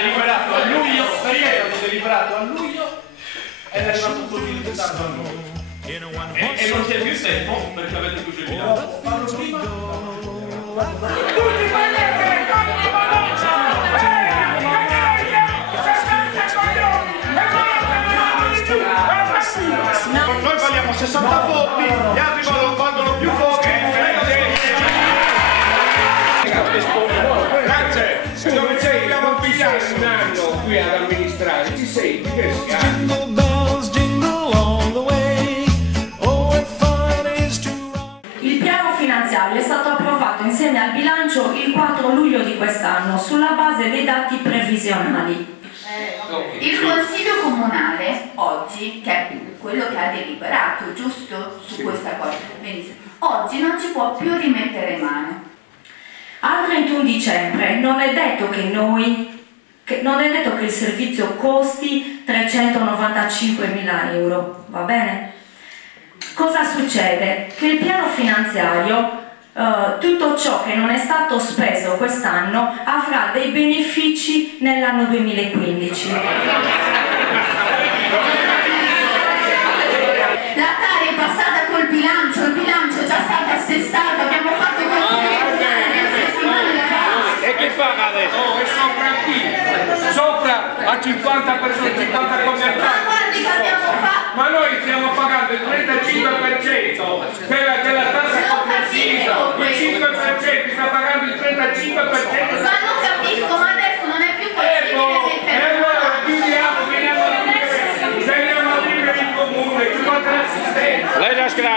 deliberato a luglio, perché è stato deliberato a luglio ed è arrivato un po' di ritardo a noi. E non c'è più tempo perché avete chiuso il bilancio. Farlo prima. Tutti noi vogliamo 60 voti, gli altri valgono più voti. Grazie, dove sei? Dobbiamo pigliare un anno qui ad amministrare, ci sei, diversi anni. Il piano finanziario è stato approvato insieme al bilancio il 4 luglio di quest'anno sulla base dei dati previsionali. Il Consiglio Comunale oggi, che è quello che ha deliberato, giusto, su questa cosa, oggi non ci può più rimettere mano. Al 31 dicembre non è detto che il servizio costi 395.000 euro, va bene? Cosa succede? Che il piano finanziario, tutto ciò che non è stato speso quest'anno avrà dei benefici nell'anno 2015. La Tari è passata col bilancio, il bilancio è già stato assestato, abbiamo fatto E che fa adesso? Oh, è sopra qui, sopra a 50 persone, 50 commercianti. Ma noi stiamo pagando il 35% della tassa complessiva, il 5% sta pagando il 35%. Ma non capisco, ma adesso non è più possibile. E allora veniamo a vivere in comune, ci fa l'assistenza. Lei la scrive.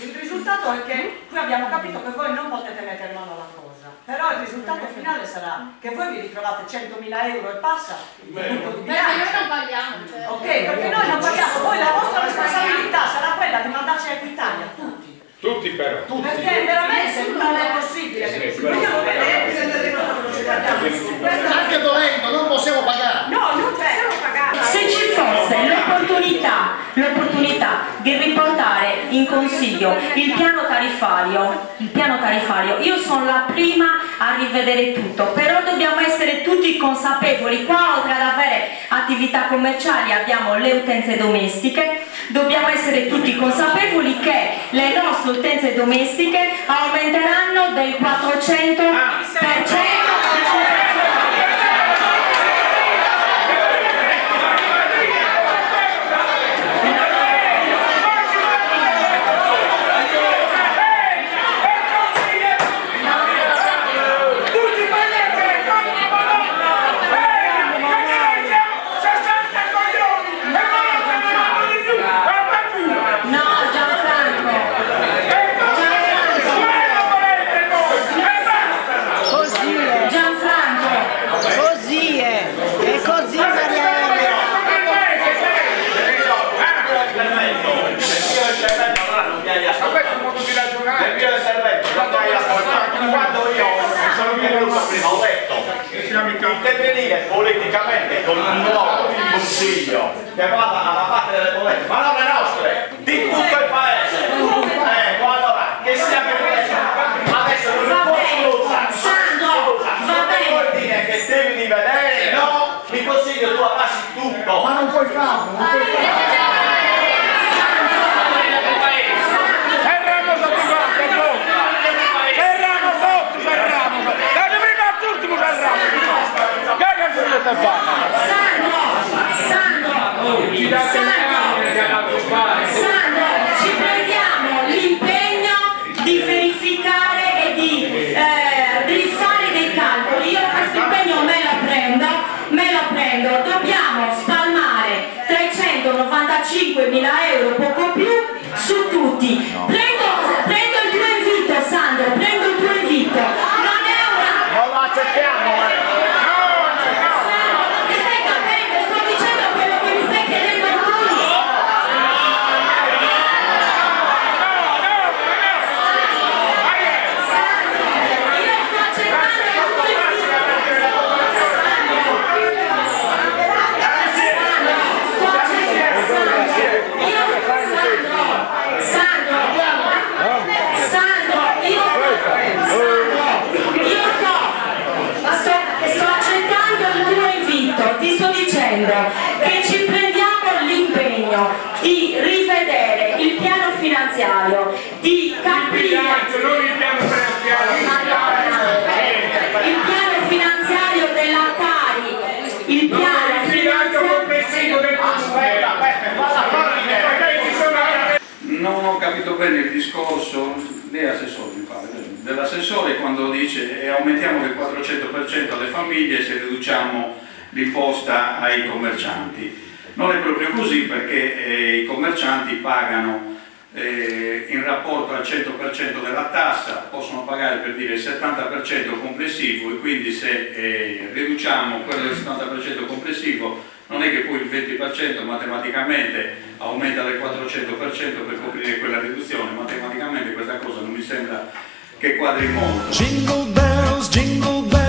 Il risultato è che qui abbiamo capito che voi non potete mettere mano alla cosa, però il risultato finale sarà che voi vi ritrovate 100.000 euro e passa il punto di bilancio. Perché noi non paghiamo. Cioè. Ok, perché noi non paghiamo, voi la vostra responsabilità sarà quella di mandarci a Equitalia, tutti. Tutti però. Perché veramente non è possibile. Vogliamo vedere anche volendo, non possiamo pagare. No, non possiamo pagare. Se ci fosse l'opportunità di riportare in consiglio il piano tarifario, io sono la prima a rivedere tutto, però dobbiamo essere tutti consapevoli, qua oltre ad avere attività commerciali abbiamo le utenze domestiche, dobbiamo essere tutti consapevoli che le nostre utenze domestiche aumenteranno del 400%. Intervenire politicamente con un nuovo consiglio che vada alla parte delle polemiche, ma non le nostre, di tutto il paese. Allora, che sia per adesso non può vuol dire che devi rivedere, no, mi consiglio tu abbassi tutto. Ma non puoi farlo, non puoi farlo. Sandro! dicendo che ci prendiamo l'impegno di rivedere il piano finanziario, di capire non il piano il piano finanziario della Tari, il piano finanziario complessivo del Non ho capito bene il discorso, lei è assessore mi pare, dell'assessore quando dice aumentiamo del 400% alle famiglie se riduciamo l'imposta ai commercianti. Non è proprio così perché i commercianti pagano in rapporto al 100% della tassa, possono pagare per dire il 70% complessivo, e quindi se riduciamo quello del 70% complessivo non è che poi il 20% matematicamente aumenta del 400% per coprire quella riduzione. Matematicamente questa cosa non mi sembra che quadri molto. Jingle bells, jingle bells.